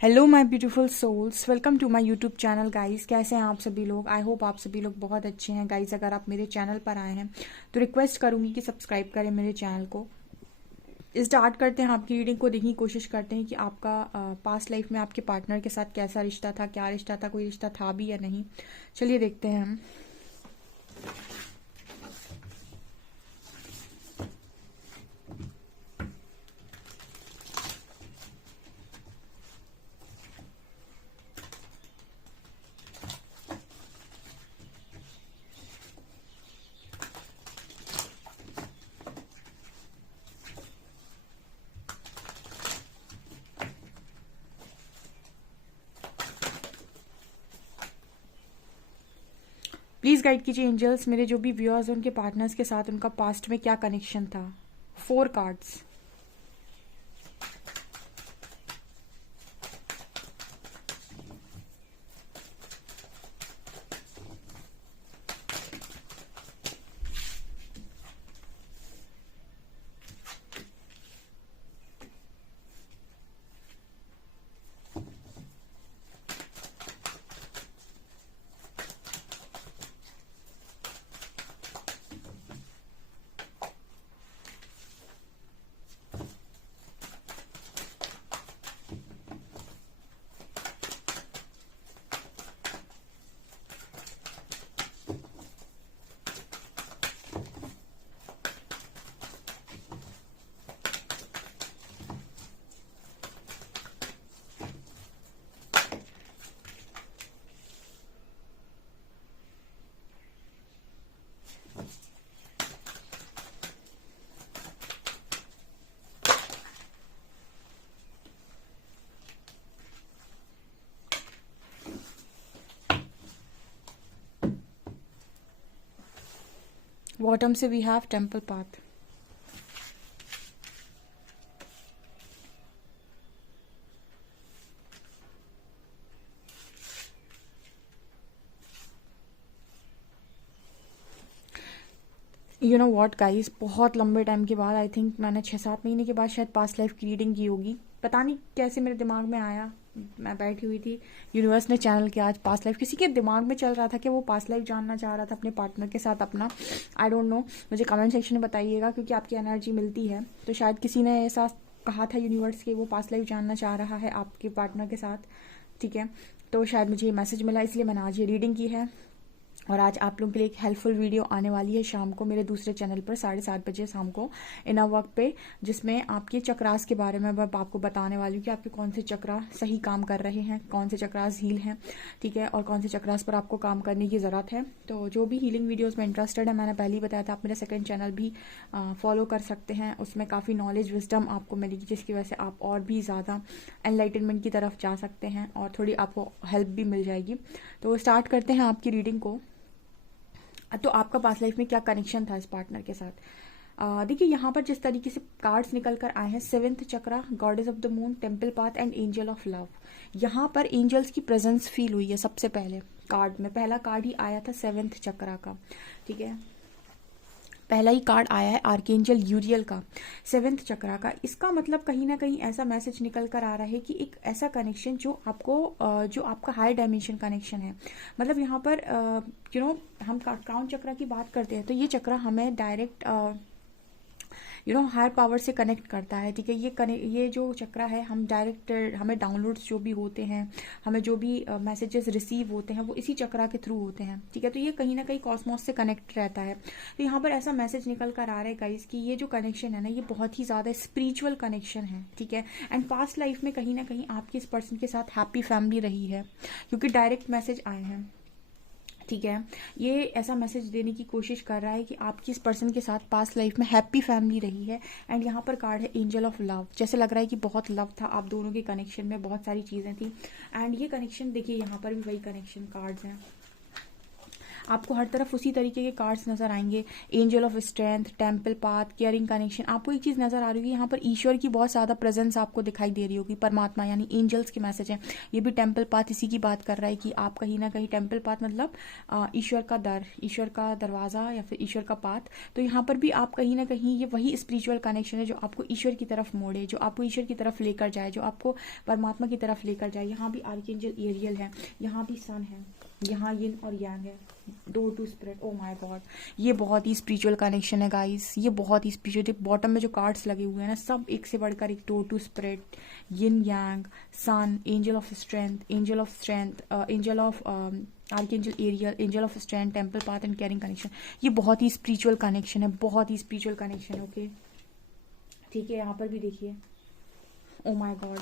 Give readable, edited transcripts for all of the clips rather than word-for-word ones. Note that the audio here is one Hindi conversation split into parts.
Hello my beautiful souls, welcome to my YouTube channel guys. कैसे हैं आप सभी लोग? आई होप आप सभी लोग बहुत अच्छे हैं गाइस। अगर आप मेरे चैनल पर आए हैं तो रिक्वेस्ट करूंगी कि सब्सक्राइब करें मेरे चैनल को। स्टार्ट करते हैं, आपकी रीडिंग को देखने की कोशिश करते हैं कि आपका पास्ट लाइफ में आपके पार्टनर के साथ कैसा रिश्ता था, क्या रिश्ता था, कोई रिश्ता था भी या नहीं। चलिए देखते हैं हम। प्लीज़ गाइड कीजिए एंजल्स, मेरे जो भी व्यूअर्स हैं उनके पार्टनर्स के साथ उनका पास्ट में क्या कनेक्शन था। 4 कार्ड्स। बॉटम से we have temple path. You know what guys, बहुत लंबे टाइम के बाद, आई थिंक मैंने 6-7 महीने के बाद शायद पास्ट लाइफ की रीडिंग की होगी। पता नहीं कैसे मेरे दिमाग में आया। मैं बैठी हुई थी, यूनिवर्स ने चैनल किया आज पास्ट लाइफ। किसी के दिमाग में चल रहा था कि वो पास्ट लाइफ जानना चाह रहा था अपने पार्टनर के साथ अपना। आई डोंट नो, मुझे कमेंट सेक्शन में बताइएगा क्योंकि आपकी एनर्जी मिलती है। तो शायद किसी ने ऐसा कहा था यूनिवर्स के वो पास्ट लाइफ जानना चाह रहा है आपके पार्टनर के साथ। ठीक है, तो शायद मुझे ये मैसेज मिला, इसलिए मैंने आज ये रीडिंग की है। और आज आप लोगों के लिए एक हेल्पफुल वीडियो आने वाली है शाम को मेरे दूसरे चैनल पर 7:30 बजे शाम को इन वक्त पे, जिसमें आपके चक्रास के बारे में मैं आपको बताने वाली हूँ कि आपके कौन से चक्रा सही काम कर रहे हैं, कौन से चक्रास हील हैं, ठीक है, और कौन से चक्रास पर आपको काम करने की ज़रूरत है। तो जो भी हीलिंग वीडियोज़ में इंटरेस्टेड है, मैंने पहले ही बताया था, आप मेरा सेकेंड चैनल भी फॉलो कर सकते हैं। उसमें काफ़ी नॉलेज विजडम आपको मिलेगी जिसकी वजह से आप और भी ज़्यादा एनलाइटनमेंट की तरफ जा सकते हैं और थोड़ी आपको हेल्प भी मिल जाएगी। तो स्टार्ट करते हैं आपकी रीडिंग को। तो आपका पास्ट लाइफ में क्या कनेक्शन था इस पार्टनर के साथ? देखिए यहाँ पर जिस तरीके से कार्ड्स निकल कर आए हैं, 7th chakra, goddess of the moon, temple path and angel of love. यहाँ पर एंजल्स की प्रेजेंस फील हुई है। सबसे पहले कार्ड में पहला कार्ड ही आया था 7th चक्रा का। ठीक है, पहला ही कार्ड आया है आर्केंजल यूरियल का, 7th चक्रा का। इसका मतलब कहीं ना कहीं ऐसा मैसेज निकल कर आ रहा है कि एक ऐसा कनेक्शन जो आपको जो आपका हाई डायमेंशन कनेक्शन है। मतलब यहाँ पर हम क्राउन चक्रा की बात करते हैं तो ये चक्रा हमें डायरेक्ट हायर पावर से कनेक्ट करता है। ठीक है, ये जो चक्रा है, हम डायरेक्ट हमें डाउनलोड्स जो भी होते हैं, हमें जो भी मैसेजेस रिसीव होते हैं वो इसी चक्रा के थ्रू होते हैं। ठीक है, तो ये कहीं ना कहीं कॉस्मोस से कनेक्ट रहता है। तो यहाँ पर ऐसा मैसेज निकल कर आ रहा है गाइस कि ये जो कनेक्शन है ना, ये बहुत ही ज़्यादा स्पिरिचुअल कनेक्शन है। ठीक है, एंड पास्ट लाइफ में कहीं ना कहीं आपकी इस पर्सन के साथ हैप्पी फैमिली रही है क्योंकि डायरेक्ट मैसेज आए हैं। ठीक है, ये ऐसा मैसेज देने की कोशिश कर रहा है कि आपकी इस पर्सन के साथ पास्ट लाइफ में हैप्पी फैमिली रही है। एंड यहाँ पर कार्ड है एंजल ऑफ लव। जैसे लग रहा है कि बहुत लव था आप दोनों के कनेक्शन में, बहुत सारी चीज़ें थी। एंड ये कनेक्शन देखिए, यहाँ पर भी वही कनेक्शन कार्ड्स हैं। आपको हर तरफ उसी तरीके के कार्ड्स नजर आएंगे। Angel of strength, temple path, caring connection. आपको एक चीज़ नजर आ रही होगी, यहाँ पर ईश्वर की बहुत ज़्यादा प्रेजेंस आपको दिखाई दे रही होगी। परमात्मा यानी एंजल्स के मैसेज है। ये भी टेम्पल पाथ इसी की बात कर रहा है कि आप कहीं ना कहीं, टेम्पल पाथ मतलब ईश्वर का दर, ईश्वर का दरवाज़ा या फिर ईश्वर का पाथ। तो यहाँ पर भी आप कहीं ना कहीं, ये वही स्पिरिचुअल कनेक्शन है जो आपको ईश्वर की तरफ मोड़े, जो आपको ईश्वर की तरफ लेकर जाए, जो आपको परमात्मा की तरफ लेकर जाए। यहाँ भी आर्कएंजल एरियल है, यहाँ भी सन है, यहाँ यिन और यांग है, door to spirit. Oh my god, ये बहुत ही स्पिरिचुअल कनेक्शन है गाइस, ये बहुत ही स्पिरिचुअल। बॉटम में जो कार्ड्स लगे हुए हैं ना, सब एक से बढ़कर एक। Door to spirit, yin yang, sun, angel of strength, angel of strength, angel of archangel Ariel, angel of strength, temple path and caring connection. ये बहुत ही स्पिरिचुअल कनेक्शन है, बहुत ही स्पिरिचुअल कनेक्शन है। ओके, ठीक है, यहाँ पर भी देखिए। ओ माय गॉड,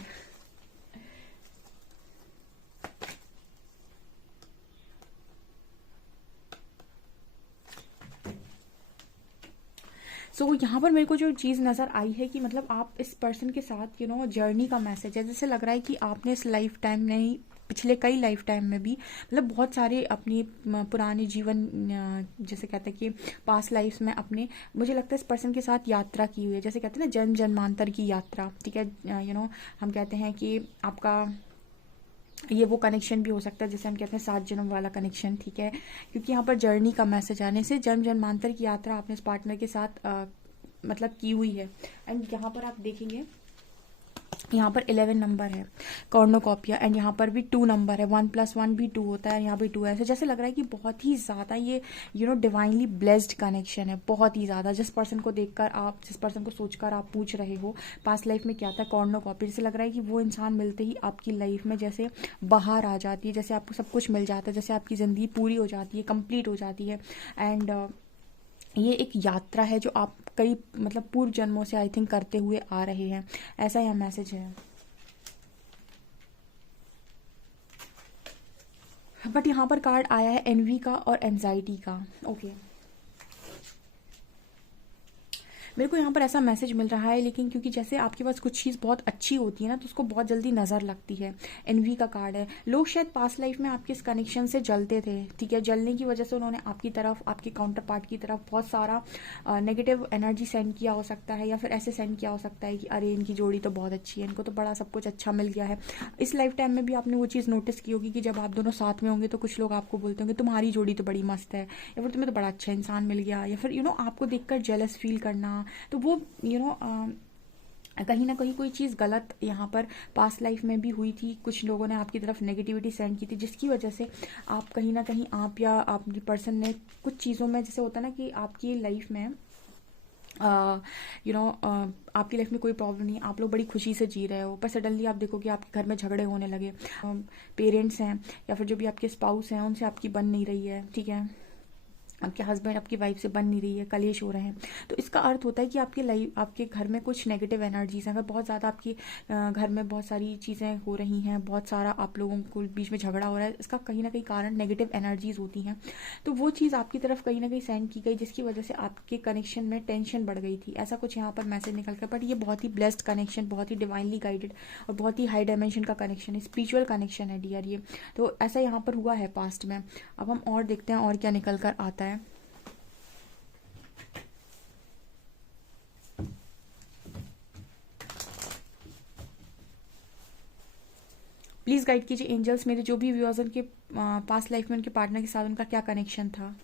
सो यहाँ पर मेरे को जो चीज़ नज़र आई है कि मतलब आप इस पर्सन के साथ जर्नी का मैसेज है। जैसे लग रहा है कि आपने इस लाइफ टाइम नहीं, पिछले कई लाइफ टाइम में भी मतलब बहुत सारे अपनी पुराने जीवन, जैसे कहते हैं कि पास्ट लाइफ में अपने, मुझे लगता है इस पर्सन के साथ यात्रा की हुई है। जैसे कहते हैं ना, जन्म जन्मांतर की यात्रा, ठीक है। हम कहते हैं कि आपका ये वो कनेक्शन भी हो सकता है जैसे हम कहते हैं 7 जन्म वाला कनेक्शन, ठीक है। क्योंकि यहाँ पर जर्नी का मैसेज आने से जन्म जन्मांतर की यात्रा आपने इस पार्टनर के साथ मतलब की हुई है। एंड यहाँ पर आप देखेंगे, यहाँ पर 11 नंबर है, कॉर्नोकॉपिया। एंड यहाँ पर भी 2 नंबर है, 1 + 1 भी 2 होता है, यहाँ भी 2 है। तो जैसे लग रहा है कि बहुत ही ज़्यादा ये डिवाइनली ब्लेस्ड कनेक्शन है, बहुत ही ज़्यादा। जिस पर्सन को देखकर आप, जिस पर्सन को सोचकर आप पूछ रहे हो पास्ट लाइफ में क्या था, कॉर्नोकॉपी, जैसे लग रहा है कि वो इंसान मिलते ही आपकी लाइफ में जैसे बाहर आ जाती है, जैसे आपको सब कुछ मिल जाता है, जैसे आपकी ज़िंदगी पूरी हो जाती है, कंप्लीट हो जाती है। एंड ये एक यात्रा है जो आप कई मतलब पूर्व जन्मों से आई थिंक करते हुए आ रहे हैं, ऐसा यह मैसेज है। बट यहाँ पर कार्ड आया है एनवी का और एंजाइटी का। ओके, मेरे को यहाँ पर ऐसा मैसेज मिल रहा है, लेकिन क्योंकि जैसे आपके पास कुछ चीज़ बहुत अच्छी होती है ना, तो उसको बहुत जल्दी नज़र लगती है। एनवी का कार्ड है। लोग शायद पास्ट लाइफ में आपके इस कनेक्शन से जलते थे, ठीक है। जलने की वजह से उन्होंने आपकी तरफ, आपके काउंटर पार्ट की तरफ बहुत सारा नेगेटिव एनर्जी सेंड किया हो सकता है, या फिर ऐसे सेंड किया हो सकता है कि अरे इनकी जोड़ी तो बहुत अच्छी है, इनको तो बड़ा सब कुछ अच्छा मिल गया है। इस लाइफ टाइम में भी आपने वो चीज़ नोटिस की होगी कि जब आप दोनों साथ में होंगे तो कुछ लोग आपको बोलते होंगे तुम्हारी जोड़ी तो बड़ी मस्त है, या फिर तुम्हें तो बड़ा अच्छा इंसान मिल गया, या फिर आपको देखकर जेलस फील करना। तो वो कहीं ना कहीं कोई चीज़ गलत यहाँ पर पास्ट लाइफ में भी हुई थी। कुछ लोगों ने आपकी तरफ नेगेटिविटी सेंड की थी, जिसकी वजह से आप कहीं ना कहीं, आप या आपकी पर्सन ने कुछ चीज़ों में, जैसे होता है ना कि आपकी लाइफ में आपकी लाइफ में कोई प्रॉब्लम नहीं, आप लोग बड़ी खुशी से जी रहे हो, पर सडनली आप देखो कि आपके घर में झगड़े होने लगे। पेरेंट्स हैं या फिर जो भी आपके स्पाउस हैं, उनसे आपकी बन नहीं रही है, ठीक है। आपके हस्बैंड, आपकी वाइफ से बन नहीं रही है, कलेश हो रहे हैं। तो इसका अर्थ होता है कि आपकी लाइफ, आपके घर में कुछ नेगेटिव एनर्जीज हैं। अगर बहुत ज़्यादा आपकी घर में बहुत सारी चीज़ें हो रही हैं, बहुत सारा आप लोगों को बीच में झगड़ा हो रहा है, इसका कहीं ना कहीं कारण नेगेटिव एनर्जीज होती हैं। तो वो चीज़ आपकी तरफ कहीं ना कहीं सेंड की गई, जिसकी वजह से आपके कनेक्शन में टेंशन बढ़ गई थी, ऐसा कुछ यहाँ पर मैसेज निकल कर। बट ये बहुत ही ब्लेस्ड कनेक्शन, बहुत ही डिवाइनली गाइडेड और बहुत ही हाई डायमेंशन का कनेक्शन है, स्पिरिचुअल कनेक्शन है डियर ये। तो ऐसा यहाँ पर हुआ है पास्ट में। अब हम और देखते हैं और क्या निकल कर आता है। प्लीज़ गाइड कीजिए एंजल्स, मेरे जो भी व्यूअर्स उनके पास्ट लाइफ में उनके पार्टनर के साथ उनका क्या कनेक्शन था।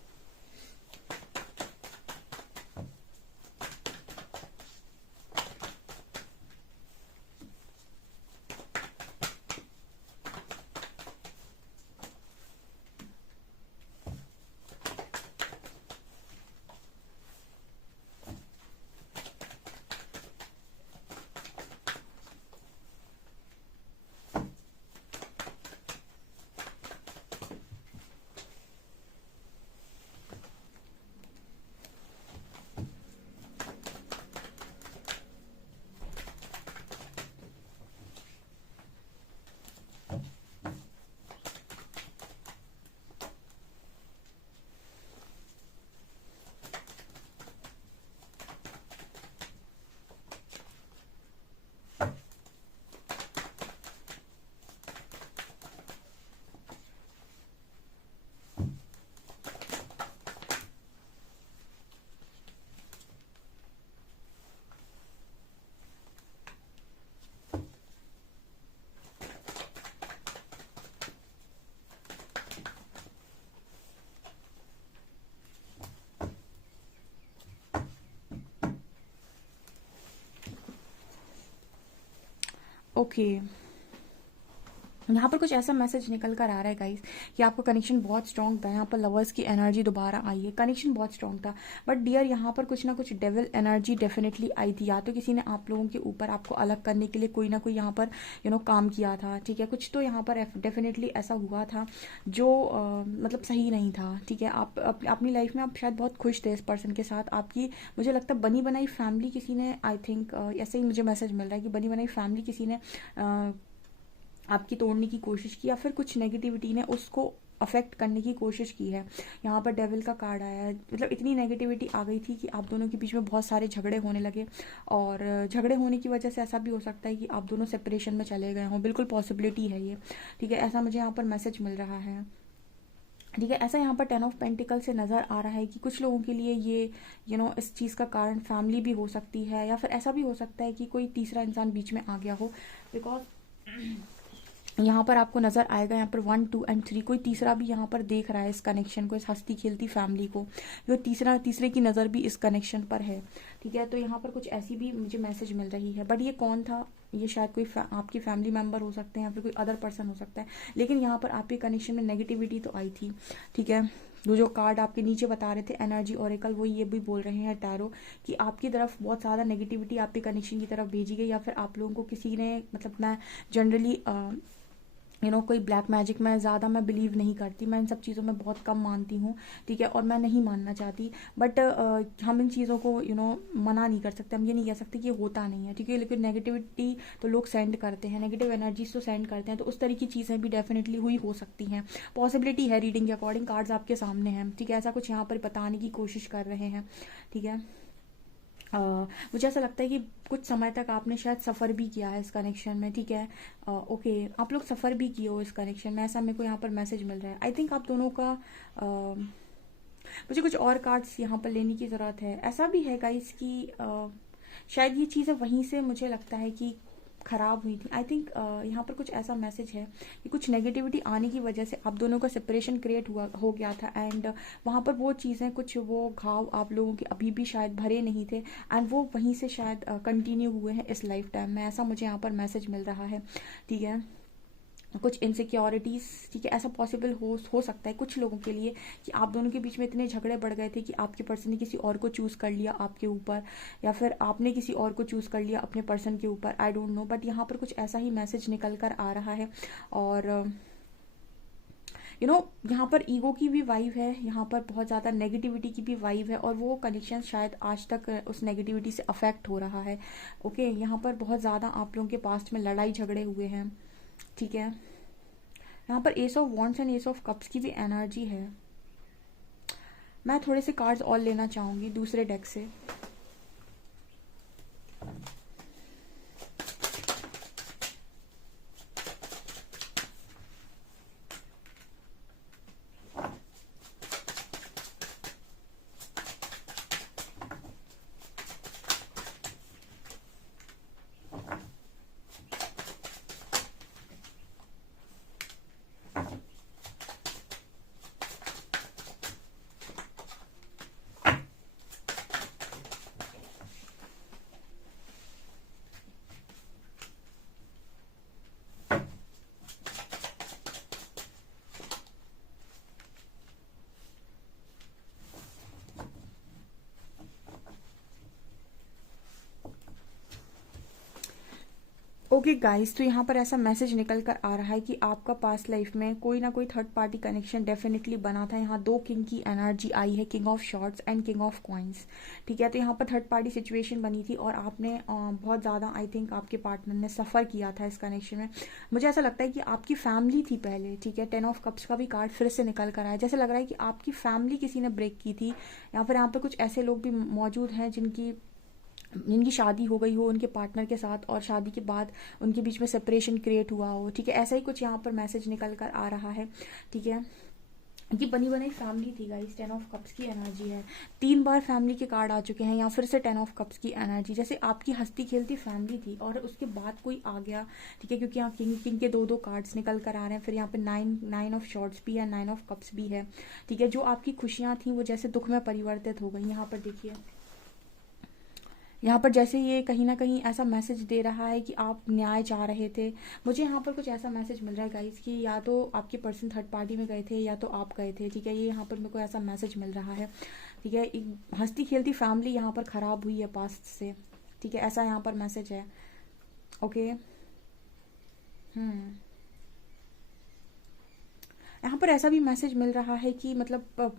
ओके, यहाँ पर कुछ ऐसा मैसेज निकल कर आ रहा है गाइस कि आपका कनेक्शन बहुत स्ट्रांग था। यहाँ पर लवर्स की एनर्जी दोबारा आई है, कनेक्शन बहुत स्ट्रांग था, बट डियर यहाँ पर कुछ ना कुछ डेविल एनर्जी डेफिनेटली आई थी। या तो किसी ने आप लोगों के ऊपर आपको अलग करने के लिए कोई ना कोई यहाँ पर काम किया था, ठीक है। कुछ तो यहाँ पर डेफिनेटली ऐसा हुआ था जो मतलब सही नहीं था, ठीक है। आप अपनी लाइफ में आप शायद बहुत खुश थे इस पर्सन के साथ। आपकी मुझे लगता है बनी बनाई फैमिली किसी ने, आई थिंक ऐसे ही मुझे मैसेज मिल रहा है कि बनी बनाई फैमिली किसी ने आपकी तोड़ने की कोशिश की, या फिर कुछ नेगेटिविटी ने उसको अफेक्ट करने की कोशिश की है। यहाँ पर डेविल का कार्ड आया है, मतलब इतनी नेगेटिविटी आ गई थी कि आप दोनों के बीच में बहुत सारे झगड़े होने लगे, और झगड़े होने की वजह से ऐसा भी हो सकता है कि आप दोनों सेपरेशन में चले गए हों, बिल्कुल पॉसिबिलिटी है ये, ठीक है। ऐसा मुझे यहाँ पर मैसेज मिल रहा है, ठीक है। ऐसा यहाँ पर 10 ऑफ पेंटिकल से नज़र आ रहा है कि कुछ लोगों के लिए ये इस चीज़ का कारण फैमिली भी हो सकती है, या फिर ऐसा भी हो सकता है कि कोई तीसरा इंसान बीच में आ गया हो, बिकॉज यहाँ पर आपको नजर आएगा, यहाँ पर 1 2 एंड 3 कोई तीसरा भी यहाँ पर देख रहा है इस कनेक्शन को, इस हंसती खेलती फैमिली को। जो तीसरे की नज़र भी इस कनेक्शन पर है, ठीक है। तो यहाँ पर कुछ ऐसी भी मुझे मैसेज मिल रही है, बट ये कौन था? ये शायद कोई आपकी फैमिली मेम्बर हो सकते हैं, या फिर कोई अदर पर्सन हो सकता है, लेकिन यहाँ पर आपके कनेक्शन में नेगेटिविटी तो आई थी, ठीक है। जो कार्ड आपके नीचे बता रहे थे एनर्जी ओरेकल, वो ये भी बोल रहे हैं टैरो कि आपकी तरफ बहुत ज़्यादा नेगेटिविटी आपके कनेक्शन की तरफ भेजी गई, या फिर आप लोगों को किसी ने, मतलब मैं जनरली कोई ब्लैक मैजिक में ज़्यादा मैं बिलीव नहीं करती, मैं इन सब चीज़ों में बहुत कम मानती हूँ, ठीक है, और मैं नहीं मानना चाहती, बट हम इन चीज़ों को मना नहीं कर सकते, हम ये नहीं कह सकते कि ये होता नहीं है, ठीक है। लेकिन नेगेटिविटी तो लोग सेंड करते हैं, नेगेटिव एनर्जीज तो सेंड करते हैं, तो उस तरह की चीज़ें भी डेफिनेटली हुई हो सकती हैं, पॉसिबिलिटी है। रीडिंग के अकॉर्डिंग कार्ड्स आपके सामने हैं, ठीक है। ऐसा कुछ यहाँ पर बताने की कोशिश कर रहे हैं, ठीक है। मुझे ऐसा लगता है कि कुछ समय तक आपने शायद सफ़र भी किया है इस कनेक्शन में, ठीक है। ओके, आप लोग सफ़र भी किए हो इस कनेक्शन में, ऐसा मेरे को यहाँ पर मैसेज मिल रहा है। आई थिंक आप दोनों का मुझे कुछ और कार्ड्स यहाँ पर लेने की ज़रूरत है। ऐसा भी है गाइस कि शायद ये चीज़ें वहीं से मुझे लगता है कि ख़राब हुई थी। आई थिंक यहाँ पर कुछ ऐसा मैसेज है कि कुछ नेगेटिविटी आने की वजह से आप दोनों का सेपरेशन क्रिएट हो गया था, एंड वहाँ पर वो चीज़ें, कुछ वो घाव आप लोगों के अभी भी शायद भरे नहीं थे, एंड वो वहीं से शायद कंटिन्यू हुए हैं इस लाइफ टाइम में, ऐसा मुझे यहाँ पर मैसेज मिल रहा है, ठीक है। कुछ इनसिक्योरिटीज़, ठीक है, ऐसा पॉसिबल हो सकता है कुछ लोगों के लिए कि आप दोनों के बीच में इतने झगड़े बढ़ गए थे कि आपके पर्सन ने किसी और को चूज़ कर लिया आपके ऊपर, या फिर आपने किसी और को चूज़ कर लिया अपने पर्सन के ऊपर, आई डोंट नो, बट यहाँ पर कुछ ऐसा ही मैसेज निकल कर आ रहा है। और यहाँ पर ईगो की भी वाइब है, यहाँ पर बहुत ज़्यादा नेगेटिविटी की भी वाइब है, और वो कनेक्शन शायद आज तक उस नेगेटिविटी से अफेक्ट हो रहा है, ओके। यहाँ पर बहुत ज़्यादा आप लोगों के पास्ट में लड़ाई झगड़े हुए हैं, ठीक है। यहाँ पर S of wands and S of cups की भी एनर्जी है। मैं थोड़े से कार्ड्स और लेना चाहूँगी दूसरे डेक से। ओके गाइस, तो यहाँ पर ऐसा मैसेज निकल कर आ रहा है कि आपका पास्ट लाइफ में कोई ना कोई थर्ड पार्टी कनेक्शन डेफिनेटली बना था। यहाँ 2 किंग की एनर्जी आई है, king of shorts and king of coins, ठीक है। तो यहाँ पर थर्ड पार्टी सिचुएशन बनी थी, और आपने बहुत ज़्यादा, आई थिंक आपके पार्टनर ने सफ़र किया था इस कनेक्शन में। मुझे ऐसा लगता है कि आपकी फैमिली थी पहले, ठीक है। 10 ऑफ कप्स का भी कार्ड फिर से निकल कर आया, जैसे लग रहा है कि आपकी फैमिली किसी ने ब्रेक की थी, या फिर यहाँ पर कुछ ऐसे लोग भी मौजूद हैं जिनकी शादी हो गई हो उनके पार्टनर के साथ, और शादी के बाद उनके बीच में सेपरेशन क्रिएट हुआ हो, ठीक है। ऐसा ही कुछ यहाँ पर मैसेज निकल कर आ रहा है, ठीक है। कि बनी बनाई फैमिली थी गाइस, 10 ऑफ कप्स की एनर्जी है। 3 बार फैमिली के कार्ड आ चुके हैं, यहाँ फिर से 10 ऑफ कप्स की एनर्जी, जैसे आपकी हंसती खेलती फैमिली थी और उसके बाद कोई आ गया, ठीक है। क्योंकि यहाँ किंग के 2 कार्ड्स निकल कर आ रहे हैं, फिर यहाँ पे 9 ऑफ शॉर्ट्स भी है, 9 ऑफ कप्स भी है, ठीक है। जो आपकी खुशियाँ थी वो जैसे दुख में परिवर्तित हो गई। यहाँ पर देखिए, यहाँ पर जैसे ये कहीं ना कहीं ऐसा मैसेज दे रहा है कि आप न्याय चाह रहे थे। मुझे यहाँ पर कुछ ऐसा मैसेज मिल रहा है गाइस कि या तो आपके पर्सन थर्ड पार्टी में गए थे या तो आप गए थे, ठीक है। ये यहाँ पर मेरे को ऐसा मैसेज मिल रहा है, ठीक है। एक हंसती खेलती फैमिली यहाँ पर ख़राब हुई है पास्ट से, ठीक है, ऐसा यहाँ पर मैसेज है। ओके। यहाँ पर ऐसा भी मैसेज मिल रहा है कि मतलब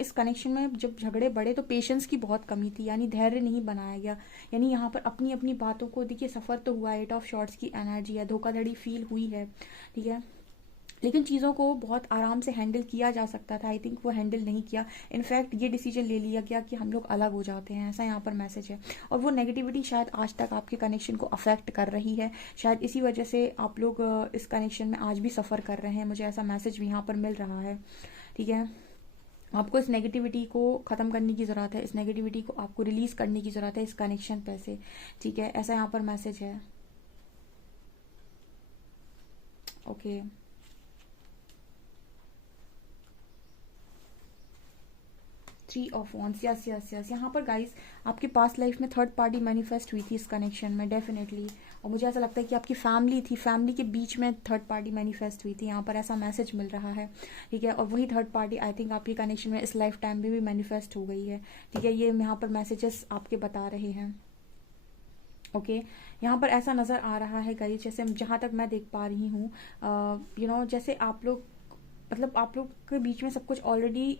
इस कनेक्शन में जब झगड़े बढ़े तो पेशेंस की बहुत कमी थी, यानी धैर्य नहीं बनाया गया। यानी यहाँ पर अपनी अपनी बातों को, देखिए सफ़र तो हुआ, 8 ऑफ शॉर्ट्स की एनर्जी है, धोखाधड़ी फील हुई है, ठीक है, लेकिन चीज़ों को बहुत आराम से हैंडल किया जा सकता था। आई थिंक वो हैंडल नहीं किया। इनफैक्ट ये डिसीजन ले लिया गया कि हम लोग अलग हो जाते हैं, ऐसा यहाँ पर मैसेज है। और वो नेगेटिविटी शायद आज तक आपके कनेक्शन को अफेक्ट कर रही है, शायद इसी वजह से आप लोग इस कनेक्शन में आज भी सफ़र कर रहे हैं। मुझे ऐसा मैसेज भी यहाँ पर मिल रहा है, ठीक है। आपको इस नेगेटिविटी को ख़त्म करने की ज़रूरत है, इस नेगेटिविटी को आपको रिलीज़ करने की ज़रूरत है इस कनेक्शन पे से, ठीक है, ऐसा यहाँ पर मैसेज है। Okay. 3 of wands, yes yes yes. यहाँ पर गाइस आपके पास्ट लाइफ में थर्ड पार्टी मैनिफेस्ट हुई थी इस कनेक्शन में, डेफिनेटली। और मुझे ऐसा लगता है कि आपकी फैमिली थी, फैमिली के बीच में थर्ड पार्टी मैनिफेस्ट हुई थी, यहाँ पर ऐसा मैसेज मिल रहा है, ठीक है। और वही थर्ड पार्टी आई थिंक आपके कनेक्शन में इस लाइफ टाइम में भी मैनिफेस्ट हो गई है, ठीक है। ये यहाँ पर मैसेजेस आपके बता रहे हैं, ओके। यहाँ पर ऐसा नज़र आ रहा है गाइस, जैसे जहाँ तक मैं देख पा रही हूँ, जैसे आप लोग, मतलब आप लोग के बीच में सब कुछ ऑलरेडी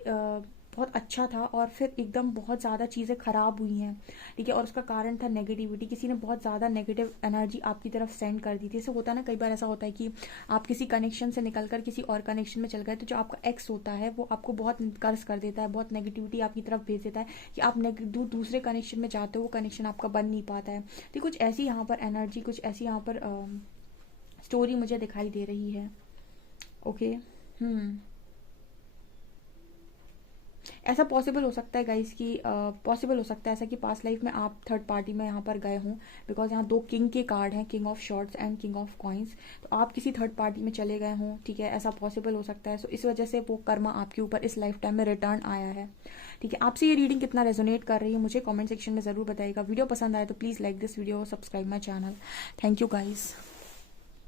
बहुत अच्छा था और फिर एकदम बहुत ज़्यादा चीज़ें ख़राब हुई हैं, ठीक है। और उसका कारण था नेगेटिविटी, किसी ने बहुत ज़्यादा नेगेटिव एनर्जी आपकी तरफ सेंड कर दी थी। ऐसे होता है ना, कई बार ऐसा होता है कि आप किसी कनेक्शन से निकलकर किसी और कनेक्शन में चल गए, तो जो आपका एक्स होता है वो आपको बहुत कर्ज कर देता है, बहुत नेगेटिविटी आपकी तरफ भेज देता है कि आप दूसरे कनेक्शन में जाते हो, वो कनेक्शन आपका बन नहीं पाता है। तो कुछ ऐसी यहाँ पर एनर्जी, कुछ ऐसी यहाँ पर स्टोरी मुझे दिखाई दे रही है, ओके। ऐसा पॉसिबल हो सकता है गाइस कि पॉसिबल हो सकता है ऐसा कि पास्ट लाइफ में आप थर्ड पार्टी में यहाँ पर गए हों, बिकॉज यहाँ 2 किंग के कार्ड हैं, king of shorts and king of coins. तो आप किसी थर्ड पार्टी में चले गए हों, ठीक है, ऐसा पॉसिबल हो सकता है। सो इस वजह से वो कर्मा आपके ऊपर इस लाइफ टाइम में रिटर्न आया है, ठीक है। आपसे ये रीडिंग कितना रेजोनेट कर रही है मुझे कॉमेंट सेक्शन में ज़रूर बताइएगा। वीडियो पसंद आए तो please like this video, subscribe my channel. Thank you guys.